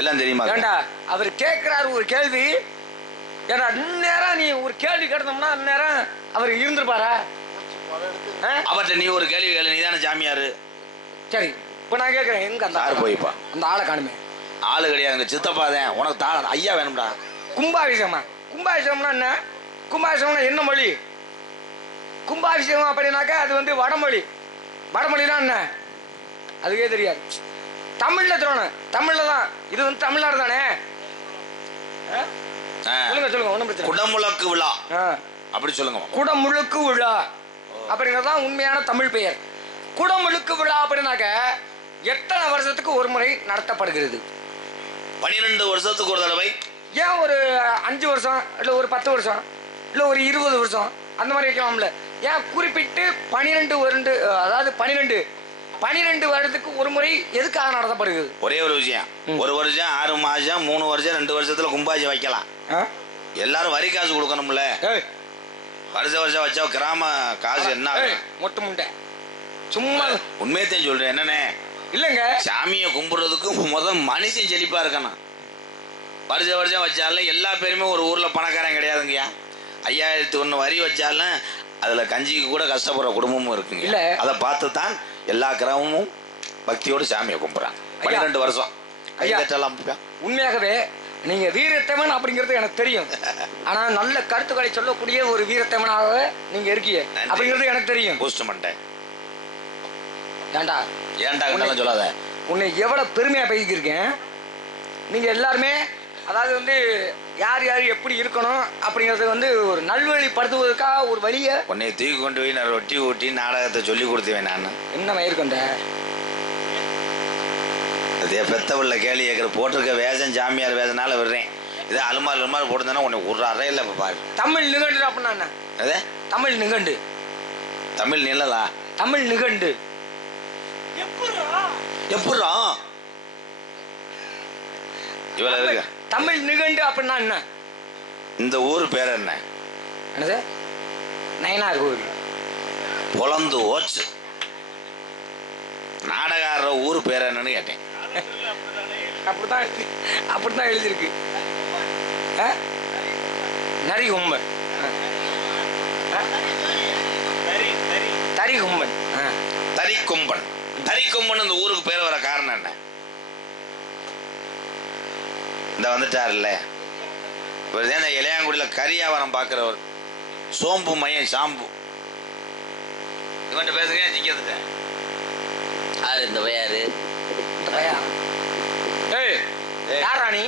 எல்லாம் தெரியுமா? ஏண்டா அவர் கேட்கிறாரு ஒரு கேள்வி, ஏன்னா இந்நேரம் நீ ஒரு கேள்வி கேட்டோம்னா அந்நேரம் அவர் இருந்திருப்பாரா? அவர்கிட்ட நீ ஒரு கேள்வி கேள்வி, நீ தானே சாமியாரு. சரி, இப்போ நான் கேட்குறேன், எங்க அந்த யார் போய்ப்பா? அந்த ஆளை காணுமே. ஆளு கிடையாது, எங்க சித்தப்பா தான். உனக்கு ஐயா வேணும்டா. கும்பாபிஷேகமா? கும்பாபிஷேகம்னா என்ன? கும்பாபிஷேகம்னா என்ன மொழி? கும்பாபிஷேகம் அப்படின்னாக்கா அது வந்து வடமொழி. வடமொழினா என்ன அதுக்கே தெரியாது. தமிழ்ல சொல்லணும், தமிழ்ல தான். இது வந்து தமிழ்நாடு தானே. சொல்லுங்க சொல்லுங்க, ஒன்றும் பிரச்சனை. குடமுழக்கு விழா அப்படி சொல்லுங்க. குடமுழுக்கு விழா அப்படிங்கிறது தான் உண்மையான தமிழ் பெயர். குடமுழுக்கு விழா அப்படின்னாக்க எத்தனை வருஷத்துக்கு ஒரு முறை நடத்தப்படுகிறது? 12 வருஷத்துக்கு ஒரு தடவை. ஏன் ஒரு 5 வருஷம் இல்லை ஒரு 10 வருஷம் இல்லை ஒரு 20 வருஷம் அந்த மாதிரி வைக்கலாம்ல? ஏன் குறிப்பிட்டு 12 வருண்டு, அதாவது 12 வருடத்துக்கு ஒரு முறை எதுக்காக நடத்தப்படுகிறது? ஒரே ஒரு விஷயம், ஒரு வருஷம் 6 மாசம் 3 வருஷம் 2 வருஷத்துல கும்பாஜி வைக்கலாம். எல்லாரும் வரி காசு கொடுக்கணும்ல. வருஷம் வச்சா கிராம காசு என்ன மொட்டை முண்டை சும்மா உண்மையத்தையும் சொல்றேன். என்னன்னே இல்லைங்க, சாமியை கும்பிடுறதுக்கு முதல் மனுஷன் செழிப்பா இருக்கணும். வருஷம் வச்சாலும் எல்லா பேருமே ஒரு ஊர்ல பணக்காரன் கிடையாதுங்கய்யா. 5001 வரி வச்சாலும் அதுல கஞ்சிக்கு கூட கஷ்டப்படுற குடும்பமும் இருக்குங்க. இல்ல அதை பார்த்து தான் எல்லா கிராமமும் பக்தியோடு சாமியை கும்பிடுறாங்க. 12 வருஷம். உண்மையாகவே நீங்க வீரத்தேவன் அப்படிங்கிறது எனக்கு தெரியும். ஆனா நல்ல கருத்துக்களை சொல்லக்கூடிய ஒரு வீரத்தேவனாக நீங்க இருக்கீங்க அப்படிங்கிறது எனக்கு தெரியும். போஸ்ட் பண்ணிட்டேன். ஏண்டா ஏண்டா சொல்லாத, உன்னை எவ்வளவு பெருமையா பேசிக்கிருக்கேன். நீங்க எல்லாருமே அதாவது வந்து யார் யார் எப்படி இருக்கணும் அப்படிங்கறது வந்து ஒரு நல்வழிப்படுத்துவதற்காக ஒரு வழியை உன்னை தூக்கி கொண்டு போய் நான் ரொட்டி ஊட்டி நாடகத்தை சொல்லி கொடுத்துவேன். நான் என்ன வயிறு கொண்ட அதே பெத்த உள்ள கேள்வி கேட்குற போட்டிருக்க வேஷம் சாமியார் வேஷனால விடுறேன். இதே அலுமாறு போட்டுருந்தானா உன்னை ஒரு அறையில் இப்போ பாரு. தமிழ் நிகண்டு அப்படின்னா என்ன? அதே தமிழ் நிகண்டு. தமிழ் நிழலா? தமிழ் நிகண்டு எப்படா இவ்வளவு இருக்கு? தமிழ் நிகண்டு அப்படின்னா என்ன? இந்த ஊர் பேர் என்ன? என்னது? நயனார் கோவில். பொலந்து ஓச்சு. நாடகார ஊர் பேர் என்னன்னு கேட்டேன். அப்படித்தான் எழுதியிருக்கு. நரி கும்பன். தரி கும்பன். தரிக்கும்பன். தரிக்கும்பன் இந்த ஊருக்கு பேர் வர காரணம் என்ன? இந்த வந்துட்டார்ல இவர் தான் இந்த இளையாங்குடியில் கரியாவரம் பார்க்குறவர். சோம்பு மையம் சாம்பு. இவன்ட்ட பேசுங்க சிக்கிறதுட்டேன். யாரு இந்த பையாரு? இந்த பையா யார் ராணி?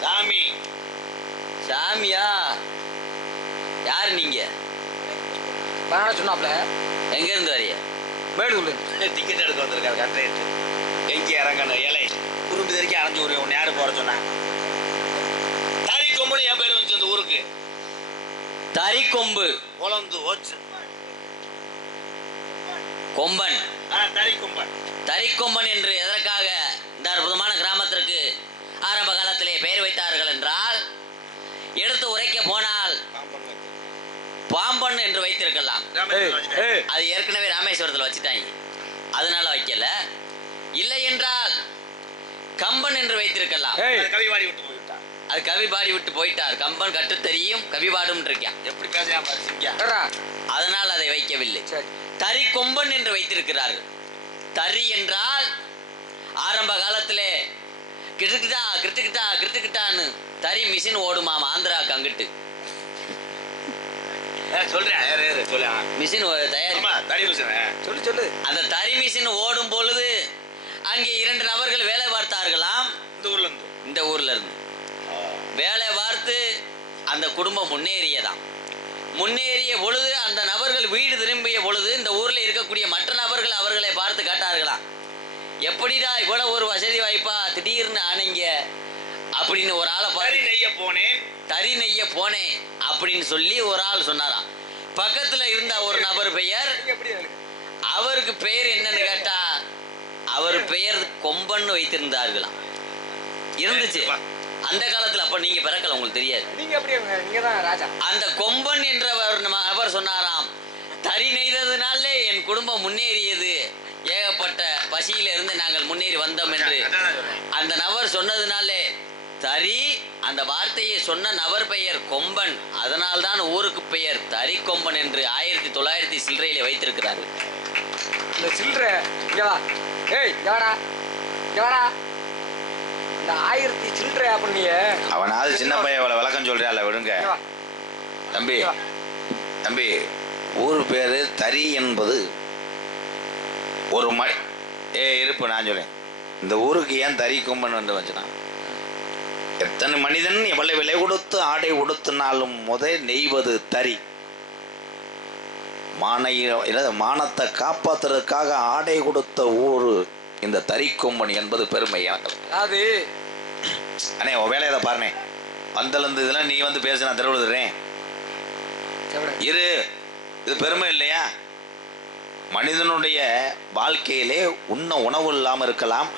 சாமி. சாமியா? யாரு நீங்க? சொன்னாப்ல. எங்க இருந்து வரைய? மேலூர்ல. டிக்கெட் எடுக்க வந்திருக்காரு. கண்ட்ரேட்டு எங்கே இறங்கணும்? ஏழை குறும்பு தெரிக்க அரைஞ்சு ஊர். உன்னை யாரு போற சொன்னா? தரிக்கொம்பு என் பேர் வந்துச்சு அந்த ஊருக்கு. தரிக்கொம்பு. பொலந்து ஓச்சு. கொம்பன். தரிக்கொம்பன். தரிக்கொம்பன் என்று எதற்காக இந்த அற்புதமான கிராமத்திற்கு ஆரம்ப காலத்திலே பெயர் வைத்தார்கள் என்றால், எடுத்து உரைக்க போனால் பாம்பன் என்று வைத்திருக்கலாம். அது ஏற்கனவே ராமேஸ்வரத்தில் வச்சுட்டாங்க, அதனால வைக்கல. இல்லை என்றால் கம்பன் என்று வைத்திருக்கலாம். அது கவி பாடி விட்டு போயிட்டார். கம்பன் கட்டு தெரியும், கவி பாடும் இருக்கான். எப்படி பேச? அதனால் அதை வைக்கவில்லை. தரி கொம்பன் என்று வைத்திருக்கிறார்கள். தரி என்றால் ஆரம்ப காலத்திலே கிட்டுக்கிட்டா கிட்டுக்கிட்டா கிட்டுக்கிட்டான்னு தரி மிஷின் ஓடுமாம் ஆந்திராவுக்கு. அங்கிட்டு சொல்றேன் மிஷின் சொல்லு சொல்லு. அந்த தரி மிஷின் ஓடும் பொழுது அங்கே 2 நபர்கள் வேலை பார்த்தார்களாம். இந்த ஊர்ல இருந்து வேலை பார்த்து அந்த குடும்பம் முன்னேறியதாம். முன்னேறிய பொழுது அந்த நபர்கள் வீடு திரும்பிய பொழுது இந்த ஊர்ல இருக்கக்கூடிய மற்ற நபர்கள் அவர்களை பார்த்து காட்டார்களாம், எப்படிடா இவ்வளவு ஒரு வசதி வாய்ப்பா திடீர்னு ஆனீங்க அப்படின்னு ஒரு ஆளை பார்த்து. தறி நெய்ய போனேன் அப்படின்னு சொல்லி ஒரு ஆள் சொன்னாராம். பக்கத்துல இருந்த ஒரு நபர் பெயர், அவருக்கு பெயர் என்னன்னு கேட்டா அவர் பெயர் கொம்பன்னு வைத்திருந்தார்களாம். இருந்துச்சு அந்த காலத்துல. அப்ப நீங்க பிறக்கல, உங்களுக்கு தெரியாது. அந்த கொம்பன் என்றவர் அவர் சொன்னாராம், தறி நெய்ததுனாலே என் குடும்பம் முன்னேறியது, ஏகப்பட்ட பசியில இருந்து நாங்கள் முன்னேறி வந்தோம் என்று அந்த நபர் அவர் சொன்னதுனாலே தறி அந்த வார்த்தையை சொன்ன நபர் பெயர் கொம்பன், அதனால்தான் ஊருக்கு பெயர் தறி கொம்பன் என்று 1900 சில்லறையிலே வைத்திருக்கிறார்கள். இந்த சில்லறை இங்க வா. ஏய் இங்க வாடா, இங்க வாடா. இந்த 1000 சில்லறை அப்படியே அவனாவது சின்ன பையன் இவ்வளவு விளக்கம் சொல்றாள் விடுங்க. இங்க வா. தம்பி தம்பி, ஊர் பேரு தறி என்பது ஒரு இருப்பு. நான் சொல்றேன், இந்த ஊருக்கு ஏன் தறி கொம்பன் வந்து வச்சுனா, எத்தனை மனிதன் எவ்வளவு விலை கொடுத்து ஆடை உடுத்தினாலும் நெய்வது தறி. மானத்தை காப்பாத்துறதுக்காக ஆடை கொடுத்த ஊரு இந்த தறி கொம்பன் என்பது பெருமை எனக்கு. அதாவது அண்ணே உன் வேலையை பாருனே, வந்தலேருந்து இதெல்லாம் நீ வந்து பேச நான் தெருவிடுறேன் இரு. இது பெருமை இல்லையா? மனிதனுடைய வாழ்க்கையிலே உண்ண உணவு இல்லாமல் இருக்கலாம்,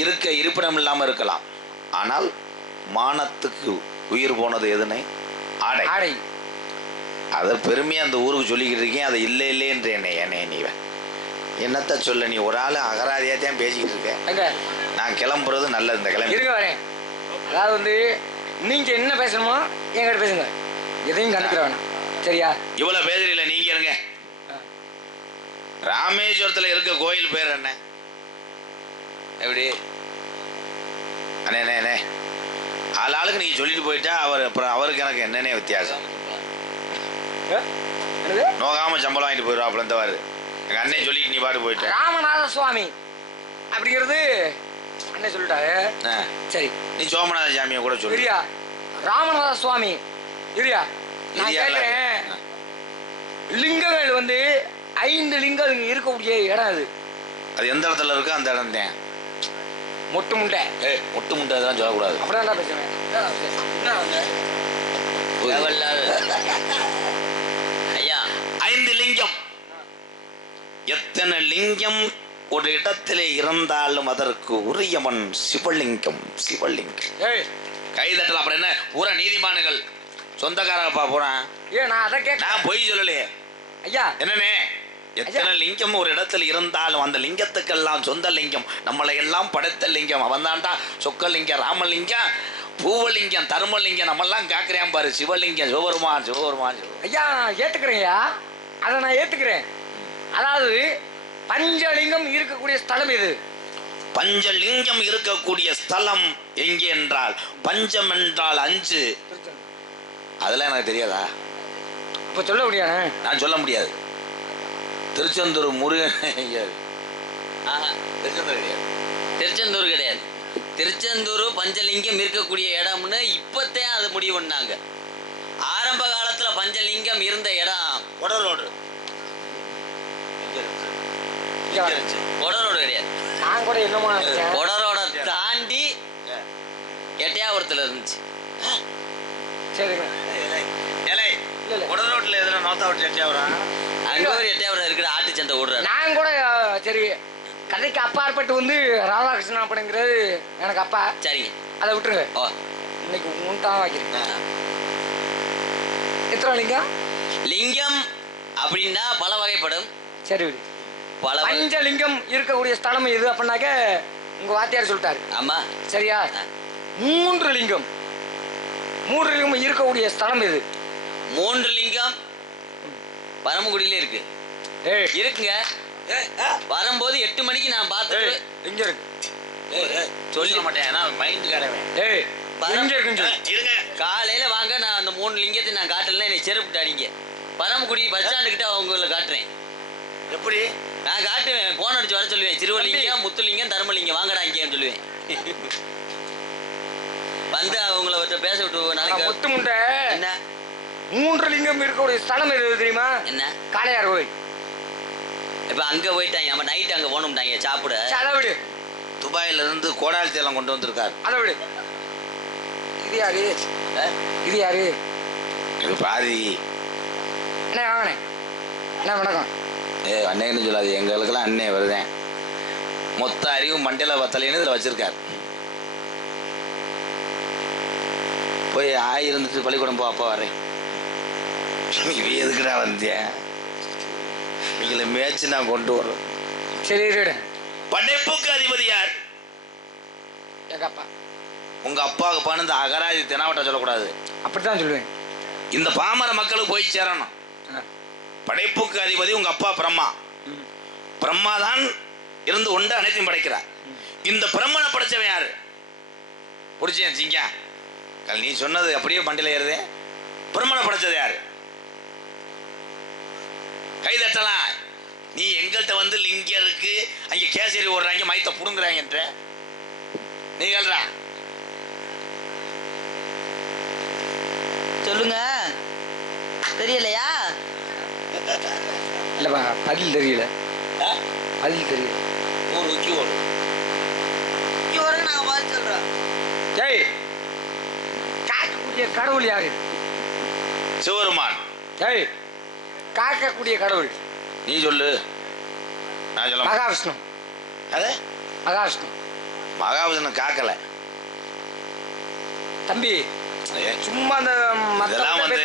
இருக்க இருப்பிடம் இல்லாமல் இருக்கலாம், ஆனால் மானத்துக்கு உயிர் போனது எதுனே? ஆடை. ஆடை. அதை பெருமையாக அந்த ஊருக்கு சொல்லிக்கிட்டு இருக்கேன். அதை இல்லை இல்லைன்ற என்னை நீ என்னத்த சொல்ல, நீ ஒரு ஆள் அகராதியாக தான் பேசிக்கிட்டு இருக்க. நான் கிளம்புறது நல்லது. இந்த கிளம்பி இருக்க வரேன். அதாவது வந்து நீங்கள் என்ன பேசணுமோ என்கிட்ட பேசுங்க, எதையும் கண்டுக்கிற வேணாம், சரியா? இவ்வளோ பேசுறீங்கள, நீங்க இருங்க. ராமேஸ்வரத்தில் இருக்க கோயில் பேர் என்ன? எப்படி அண்ணே அண்ணே ஆளுக்கு நீங்க சொல்லிட்டு போயிட்டா அப்புறம் அவருக்கு எனக்கு என்னென்ன வித்தியாசம்? நோகாம சம்பளம் வாங்கிட்டு போயிடுவாப்புல இந்த வாரு. எங்க அண்ணன் சொல்லிட்டு நீ பாட்டு போயிட்ட. ராமநாத சுவாமி அப்படிங்கிறது அண்ணன் சொல்லிட்டாரு. சரி, நீ சோமநாத சாமியை கூட சொல்லியா? ராமநாத சுவாமி இரியா, நான் கேட்கிறேன். லிங்கங்கள் வந்து 5 லிங்கம் இருக்கக்கூடிய இடம் அது. அது எந்த இடத்துல இருக்கோ அந்த இடம் தான். மொட்டு முண்டை. மொட்டு முண்டை அதெல்லாம் சொல்லக்கூடாது. அப்படிதான் பேசுவேன். ஐயா 5 லிங்கம். எத்தனை லிங்கம் ஒரு இடத்திலே இருந்தாலும் அதற்கு உரியவன் சிவலிங்கம். சிவலிங்கம் கைதட்டல். அப்புறம் என்ன பூரா நீதிமான்கள் சொந்தக்காரப்பா போறான். நான் அதை கேட்க, நான் பொய் சொல்லலையே ஐயா. என்னன்னே, எத்தனை லிங்கம் ஒரு இடத்துல இருந்தாலும் அந்த லிங்கத்துக்கெல்லாம் சொந்த லிங்கம், நம்மளை எல்லாம் படைத்த லிங்கம் அவன் தான்டா. சொக்கலிங்கம், ராமலிங்கம், பூவலிங்கம், தர்மலிங்கம், நம்மெல்லாம் காக்குறேன் பாரு. சிவலிங்கம், சிவபெருமான், சிவபெருமான். ஐயா நான் ஏத்துக்கிறேன்யா, அதை நான் ஏத்துக்கிறேன். அதாவது பஞ்சலிங்கம் இருக்கக்கூடிய ஸ்தலம் இது. பஞ்சலிங்கம் இருக்கக்கூடிய ஸ்தலம் எங்கே என்றால், பஞ்சம் என்றால் 5. அதெல்லாம் எனக்கு தெரியாதா? இப்ப சொல்ல முடியாது, நான் சொல்ல முடியாது. திருச்செந்தூர் முருகன் திருச்செந்தூர் கிடையாது. திருச்செந்தூர் பஞ்சலிங்கம் இருக்கக்கூடிய இடம்னு இப்பத்தே அது முடிவு பண்ணாங்க. ஆரம்ப காலத்துல பஞ்சலிங்கம் இருந்த இடம் கொடரோடு. கொடரோடு கிடையாது. நான் கூட என்னமோ கொடரோட தாண்டி எட்டையாபுரத்துல இருந்துச்சு. கொடரோட்ல எதுனா நோத்தாவட்டி எட்டையாபுரம், அங்க ஒரு எட்டையாபுரம் இருக்கிற ஆட்டு சந்தை ஓடுறாரு. நான் கூட சரி, கதைக்கு அப்பாற்பட்டு வந்து ராதாகிருஷ்ணன் அப்படிங்கிறது எனக்கு அப்பா. சரிங்க, அதை விட்டுருங்க. ஓ, இன்னைக்கு உன்தான் வைக்கிறேன். எத்தனை லிங்கம்? லிங்கம் அப்படின்னா பல வகைப்படும். சரி, பல பஞ்சலிங்கம் இருக்கக்கூடிய ஸ்தலம் எது அப்படின்னாக்க உங்க வாத்தியார் சொல்லிட்டாரு. ஆமா, சரியா? 3 லிங்கம். 3 லிங்கம் இருக்கக்கூடிய ஸ்தலம் எது? 3 லிங்கம் பரமக்குடியில இருக்கு. இருக்குங்க. வரும்போது 8 மணிக்கு நான் பார்த்துட்டு எங்க இருக்கு சொல்ல மாட்டேன், ஏன்னா மைண்ட் கடவேன். காலையில வாங்க, நான் அந்த 3 லிங்கத்தை நான் காட்டல, என்னை செருப்பு அடிங்க. பரமக்குடி பஸ் ஸ்டாண்டு கிட்ட அவங்கள காட்டுறேன். எப்படி நான் காட்டுவேன், போன் அடிச்சு வர சொல்லுவேன். சிறுவலிங்கம், முத்துலிங்கம், தர்மலிங்கம், வாங்கடா இங்கேன்னு சொல்லுவேன். வந்து அவங்கள பேச விட்டு நாளைக்கு முத்து முண்டை என்ன 3 லிங்கம் இருக்கக்கூடிய ஸ்தலம் எது தெரியுமா? என்ன? காளையார் கோவில். இப்ப அங்க போயிட்டாங்க, நம்ம நைட் அங்க போனோம்ட்டாங்க சாப்பிட. அதை விடு. துபாயில இருந்து கோடாலி தேலம் கொண்டு வந்திருக்காரு. அதை விடு. இது யாரு? இது யாரு? இது பாதி. என்ன வாங்கண்ணே? என்ன வணக்கம். அண்ணேன்னு சொல்லாது, எங்களுக்கெல்லாம் அண்ணே வருதேன். மொத்த அறிவு மண்டல வத்தலைன்னு இதில் வச்சிருக்காரு. போய் இருந்துட்டு பள்ளிக்கூடம் போ, அப்பா வரேன். இவ எதுக்குடா வந்தேன்? இவங்களை மேய்ச்சி நான் கொண்டு வர்றேன். சரி, படைப்புக்கு அதிபதி யார்? எங்க அப்பா. உங்க அப்பாவுக்கு பான்னு இந்த அகராதி தெனாவட்ட சொல்லக்கூடாது. அப்படித்தான் சொல்லுவேன். இந்த பாமர மக்களுக்கு போய் சேரணும். படைப்புக்கு அதிபதி உங்க அப்பா பிரம்மா. பிரம்மா தான் இருந்து கொண்டு அனைத்தையும் படைக்கிறார். இந்த பிரம்மனை படைச்சவன் யாரு? புடிச்சேன் சிங்கா நீ சொன்னது அப்படியே மண்டில ஏறுதே. பிரம்மனை படைச்சது யாரு? கை தட்டலாம். நீ எங்கள்கிட்ட வந்து லிங்கம் இருக்கு, அங்க கேசரி ஓடுறாங்க, மைத்த புடுங்குறாங்க. நீ கேள்றா சொல்லுங்க. தெரியலையா? இல்லப்பா, பதில் தெரியல. பதில் தெரியல. ஒரு உக்கி ஓடு. நாங்க பார்த்து சொல்றோம். ஜெய் காக்கக்கூடிய கடவுள் யாரு? சிவருமான். ஜெய் காக்கக்கூடிய கடவுள் நீ சொல்லு. நான் சொல்ல. மகாவிஷ்ணு. அது மகாவிஷ்ணு. மகாவிஷ்ணு காக்கல தம்பி. சும்மா அந்த இதெல்லாம் வந்து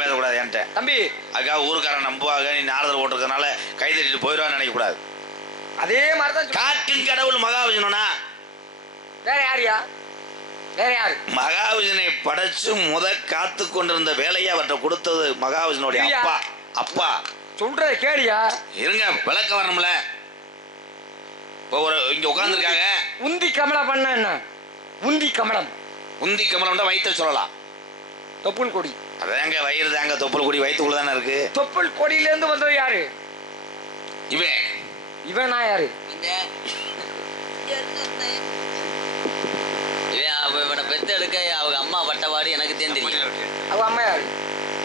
பேசக்கூடாது என்கிட்ட தம்பி. அதுக்காக ஊருக்காரன் நம்புவாங்க நீ நாரதர் ஓட்டுறதுனால கை தட்டிட்டு போயிடுவான்னு நினைக்க கூடாது. அதே மாதிரிதான் காட்டின் கடவுள் மகாவிஷ்ணுனா வேற யாரியா? வேற யாரு? மகாவிஷ்ணனை படைச்சு காத்து கொண்டிருந்த வேலையை அவர்கிட்ட கொடுத்தது மகாவிஷ்ணுடைய அப்பா. அப்பா சொல்றத கேளியா? இருங்க, விளக்க வரணும்ல. இங்க உட்கார்ந்துருக்காங்க. உந்தி கமலம் பண்ண என்ன? உந்தி கமலம். உந்தி கமலம் வயிற்ற சொல்லலாம். தொப்புள் கொடி. அதாங்க வயிறு தாங்க தொப்புள் கொடி வயிற்றுக்குள்ள தானே இருக்கு. தொப்புள் கொடியில இருந்து வந்தது யாரு? இவன். இவனா யாரு? இவனை பெத்து எடுக்க அவங்க அம்மா பட்டவாடு எனக்கு தெரியும். அவங்க அம்மா யாரு?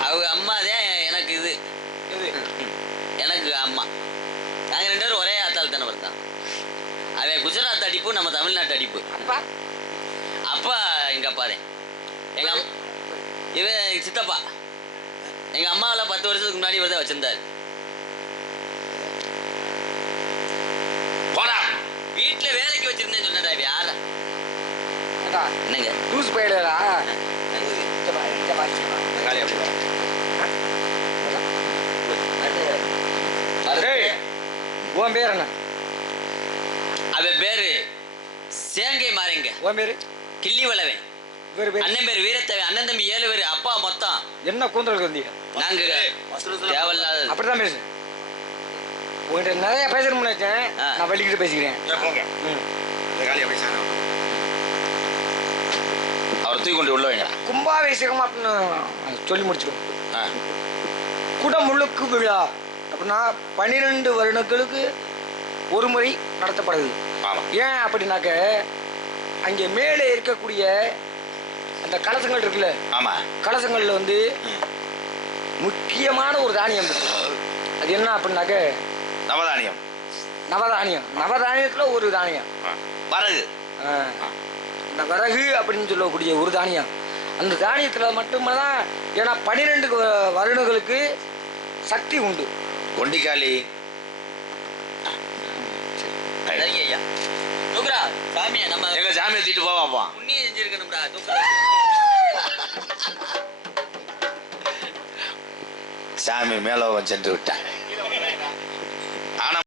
அவங்க அம்மா தான் எனக்கு இது. எனக்கு அம்மா. நாங்கள் 2 பேரும் ஒரே ஆத்தாள் தானே பார்த்தோம். அவன் குஜராத் அடிப்பு, நம்ம தமிழ்நாட்டு அடிப்பு. அப்பா அப்பா எங்க அப்பா தான். எங்க இவன் எங்க சித்தப்பா. எங்க அம்மாவில் 10 வருஷத்துக்கு முன்னாடி வந்து வச்சிருந்தாரு. போடா வீட்டுல வேலைக்கு வச்சிருந்தேன்னு சொன்னடா. யார என்னங்க லூஸ் போயிடா? உன் பேர் என்ன? அவன் பேரு சேங்கை மாறிங்க. உன் பேரு? கிள்ளி வளவன். அண்ணன் பேர் வீரத்தவன். அண்ணன் தம்பி 7 பேர். அப்பா மொத்தம் என்ன கூந்தலுக்கு வந்தீங்க? நாங்க தேவையில்லாத அப்படிதான் பேசு. உங்ககிட்ட நிறைய பேசணும்னு நினைச்சேன். நான் வலிக்கிட்டு பேசிக்கிறேன். அவர் தூக்கி கொண்டு உள்ள வைங்க. கும்பாபிஷேகம் அப்படின்னு சொல்லி முடிச்சுக்கோ. குடமுழுக்கு விழா அப்படின்னா 12 வருடங்களுக்கு ஒரு முறை நடத்தப்படுது. ஏன் அப்படின்னாக்க அங்கே மேலே இருக்கக்கூடிய அந்த கலசங்கள் இருக்குல்ல, கலசங்கள்ல வந்து முக்கியமான ஒரு தானியம் இருக்கு. அது என்ன அப்படின்னாக்க நவதானியம். நவதானியம். நவதானியத்துல ஒரு தானியம் வரகு. இந்த வரகு அப்படின்னு சொல்லக்கூடிய ஒரு தானியம். அந்த தானியத்துல மட்டும்தான். ஏன்னா 12 வருடங்களுக்கு சக்தி உண்டு. கொண்டிக்காளி சாமியை நம்ம எங்க சாமியை தீட்டு போவாப்பா. புண்ணியம் செஞ்சிருக்கணும்டா. சாமி மேல சென்று விட்டான்.